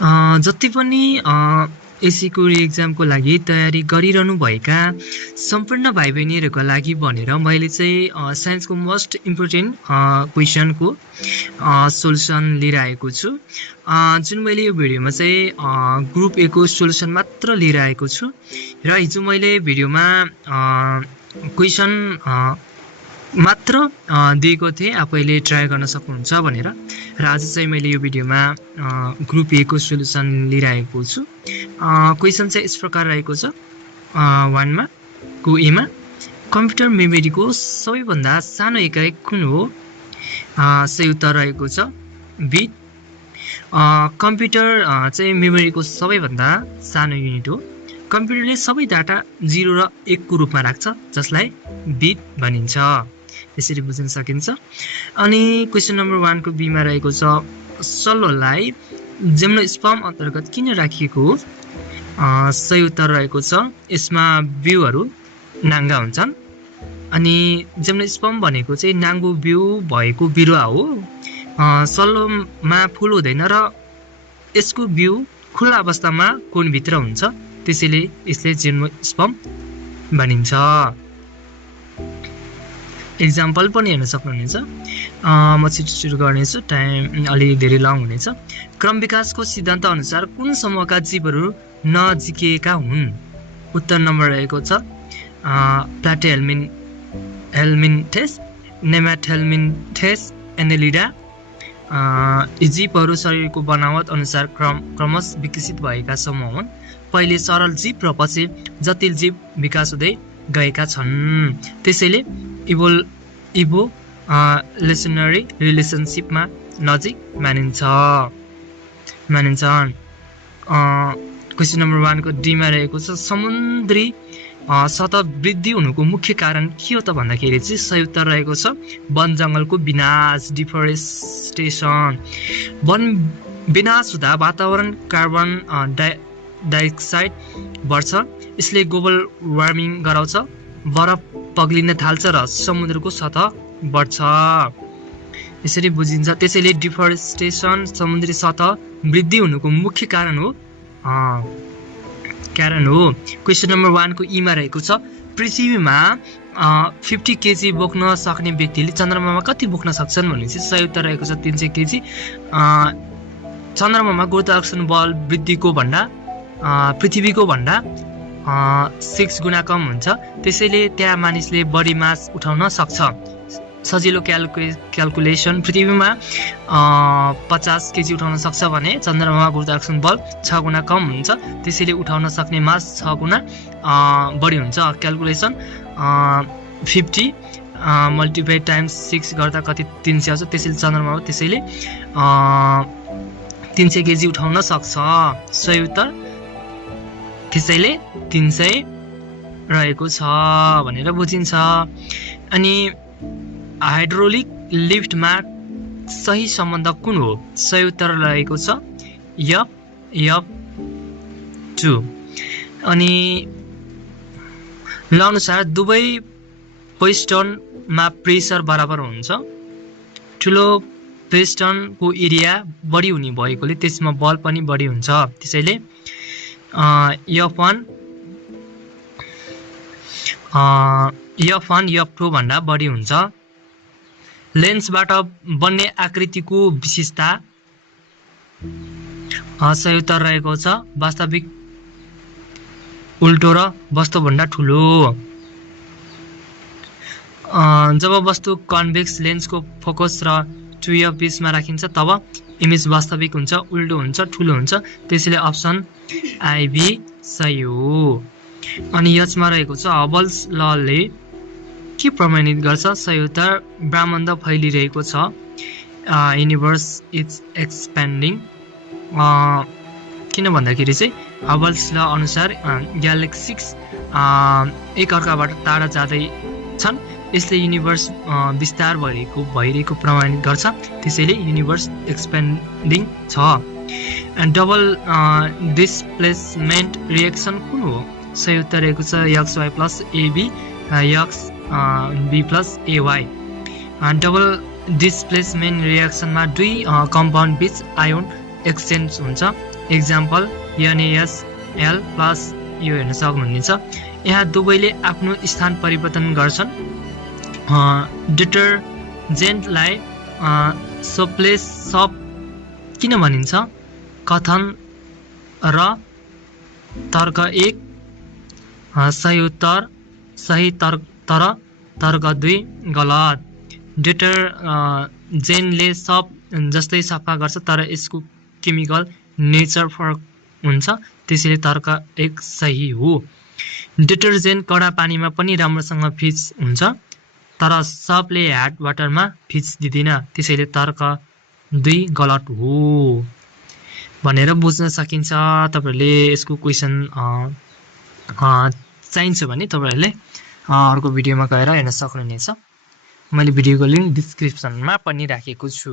जति पनि एसीको एक्जामको लागि तयारी गरिरहनु भएका सम्पूर्ण भाइ बहिनीहरूको लागि भनेर मैले चाहिँ साइन्सको मोस्ट इम्पोर्टेन्ट क्वेसनको सोल्युसन लिएर आएको छु। जुन मैले यो भिडियोमा चाहिँ ग्रुप ए को सोल्युसन मात्र लिएर आएको छु र हिजो मैले भिडियोमा क्वेसन मात्र दिएको थिएँ, आफैले ट्राई गर्न सक्नुहुन्छ भनेर। र आज चाहिँ मैले यो भिडियोमा ग्रुप ए को सोल्युसन लिएर आएको छु। क्वेसन चाहिँ यस प्रकार रहेको छ। 1 मा को ए मा कम्प्युटर मेमोरीको सबैभन्दा सानो इकाइ कुन हो? सही उत्तर रहेको छ बी। कम्प्युटर चाहिँ मेमोरीको सबैभन्दा सानो युनिट हो। कम्प्युटरले सबै डाटा 0 र 1 को रूपमा राख्छ, जसलाई बिट भनिन्छ। यसरी बुझ्न सकिन्छ। अनि क्वेसन नम्बर 1 को बी मा रहेको छ सल्लोलाई जिम्नोस्पर्म अन्तर्गत किन राखिएको हो? सही उत्तर रहेको छ यसमा बिउहरू नाङ्गा हुन्छन्। अनि जिम्नोस्पर्म भनेको चाहिँ नाङ्गो बिउ भएको बिरुवा हो। सल्लोमा फुल हुँदैन र यसको बिउ खुला अवस्थामा कोणभित्र हुन्छ, त्यसैले यसले जिम्नोस्पर्म भनिन्छ। एक्जाम्पल पनि हेर्न सक्नुहुनेछ। म छिटो सुरु गर्नेछु, टाइम अलि धेरै लङ हुनेछ। क्रम विकासको सिद्धान्त अनुसार कुन समूहका जीवहरू नजिकिएका हुन्? उत्तर नम्बर रहेको छ प्लाटेहेल्मिन्थेस, नेमाथेल्मिन्थेस, एनेलिडा। यी जीवहरू शरीरको बनावट अनुसार क्रमश विकसित भएका समूह हुन्। पहिले सरल जीव र पछि जटिल जीव विकास हुँदै गएका छन्, त्यसैले इभोल्युसनरी रिलेसनसिपमा नजिक मानिन्छन्। क्वेसन नम्बर 1 को डी मा रहेको छ समुद्री सतह वृद्धि हुनुको मुख्य कारण के हो त भन्दाखेरि चाहिँ सही उत्तर रहेको छ वन जङ्गलको विनाश, डिफरेस्टेसन। वन विनाश हुँदा वातावरण कार्बन डाइअक्साइड बढ्छ, यसले ग्लोबल वार्मिङ गराउँछ, बरफ पग्लिन थाल्छ र समुद्रको सतह बढ्छ। यसरी बुझिन्छ। त्यसैले डिफरेस्टेसन समुद्री सतह वृद्धि हुनुको मुख्य कारण हो। क्वेसन नम्बर 1 को ई मा रहेको छ पृथ्वीमा 50 केजी बोक्न सक्ने व्यक्तिले चन्द्रमामा कति बोक्न सक्छन् भनेपछि सही उत्तर रहेको छ 300 केजी। चन्द्रमामा गुरुत्वाकर्षण बल पृथ्वीको भन्दा 6 गुणा कम हुन्छ, त्यसैले त्यहाँ मानिसले बढी मास उठाउन सक्छ। सजिलो क्याल्कुलेसन, पृथ्वीमा 50 केजी उठाउन सक्छ भने चन्द्रमामा गुरुत्वाकर्षण बल 6 गुणा कम हुन्छ, त्यसैले उठाउन सक्ने मास 6 गुणा बढी हुन्छ। क्याल्कुलेसन 50 मल्टिप्लाई टाइम्स 6 गर्दा कति 300 आउँछ, त्यसैले चन्द्रमामा 300 केजी उठाउन सक्छ। सही उत्तर त्यसैले 300 रहेको छ भनेर बुझिन्छ। अनि हाइड्रोलिक लिफ्टमा सही सम्बन्ध कुन हो? सही उत्तर रहेको छ F2। अनि ल अनुसार दुवै पिस्टनमा प्रेसर बराबर हुन्छ। ठुलो पिस्टनको एरिया बढी हुने भएकोले त्यसमा बल पनि बढी हुन्छ, त्यसैले F1 F2 भन्दा बढी हुन्छ। लेन्सबाट बन्ने आकृतिको विशेषता सही उत्तर रहेको छ वास्तविक उल्टो र वस्तुभन्दा ठुलो। जब वस्तु कन्भेक्स लेन्सको फोकस र ट्युब बीचमा राखिन्छ तब इमेज वास्तविक हुन्छ, उल्टो हुन्छ, ठुलो हुन्छ, त्यसैले अप्सन आइबी सही हो। अनि यसमा रहेको छ हबल्स लले के प्रमाणित गर्छ? सही उत्तर ब्रह्माण्ड फैलिरहेको छ, युनिभर्स इज एक्सपेन्डिङ। किन भन्दाखेरि चाहिँ हबल्स ल अनुसार ग्यालेक्सिज एक अर्काबाट टाढा जाँदै छन्, यसले युनिभर्स विस्तार भइरहेको प्रमाणित गर्छ, त्यसैले युनिभर्स एक्सपेन्डिङ छ। डबल डिस्प्लेसमेन्ट रिएक्सन कुन हो? सही उत्तर रहेको छ XY plus AB XB plus AY। Double displacement रिएक्सनमा दुई कम्पाउन्ड बीच आयोन एक्सचेन्ज हुन्छ। इक्जाम्पल NaSl प्लस यो हेर्न सक्नुहुनेछ। यहाँ दुवैले आफ्नो स्थान परिवर्तन गर्छन्। डिटर्जेन्टलाई सोपलेस सप किन भनिन्छ? कथन र तर्क 1 सही उत्तर, सही तर तर्क 2 गलत। डिटर्जेन्टले सप जस्तै सफा गर्छ तर यसको केमिकल नेचर फरक हुन्छ, त्यसैले तर्क 1 सही हो। डिटर्जेन्ट कडा पानीमा पनि राम्रोसँग फिक्स हुन्छ तर सपले ह्याट वाटरमा फिक्स दिँदैन, त्यसैले तर्क 2 गलत हो भनेर बुझ्न सकिन्छ। तपाईहरुले यसको क्वेशन चाहिन्छ भने तपाईहरुले अर्को भिडियोमा गएर हेर्न सक्नुहुनेछ। मैले भिडियोको लिंक डिस्क्रिप्सनमा पनि राखेको छु।